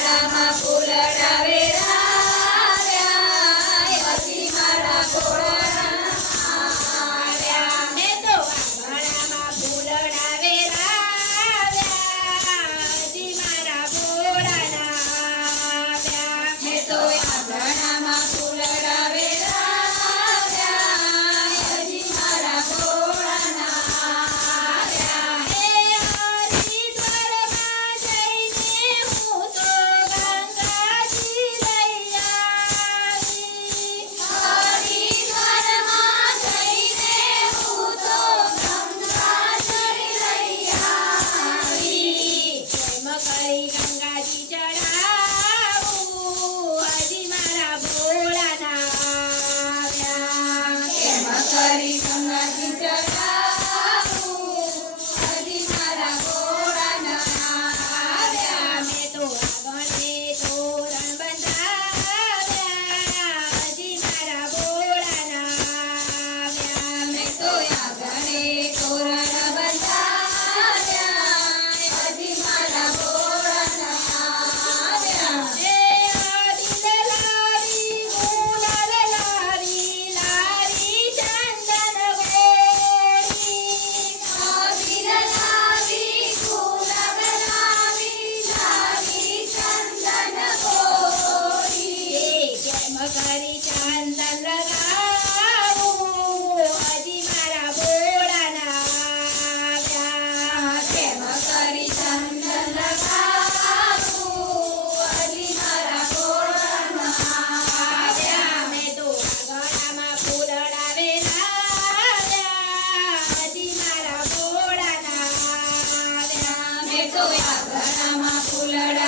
આંગણામાં ફૂલડા વેરાવ્યા હજી મારા ભોળાના આવ્યા મેં તો આંગણામાં ફૂલડા વેરાવ્યા હજી મારા ભોળાના આવ્યા મેં તો આંગણામાં ફૂલડા વેરાવ્યા હજી મારા ભોળાના આવ્યા એ હરિદ્વારમાં જઈને હું તો ગંગાજી લઈ આવી હરિદ્વારમાં જઈને હું તો ગંગાજળ લઈ આવી પ્રેમ કરી ગંગાજી ચડાવું હજી મારા ભોળાના આવ્યા કેમ કરી ગંગાજી ચડાવું હજી મારા ભોળાના આવ્યા મેં તો આંગણે તોરણ બંધાવ્યા હજી મારા ભોળાના આવ્યા મેં તો આંગણે તોરણ બંધાવ્યા હજી મારા ભોળાના આવ્યા એ દિલ લાવી ગુલાલ લાવી લાવી ચંદન ગોળી અબીર લાવી ગુલાબ લાવી લાવી ચંદન ગોળી કેમ કરી ચંદન લગાવું હજી મારા ભોળાના આવ્યા કેમ કરી ચંદન લગાવું હજી મારા ભોળાના આવ્યા મેં તો આંગણામાં ફૂલડા વેરાવ્યા હજી મારા ભોળાના આવ્યા મેં તો આંગણામાં ફૂલડા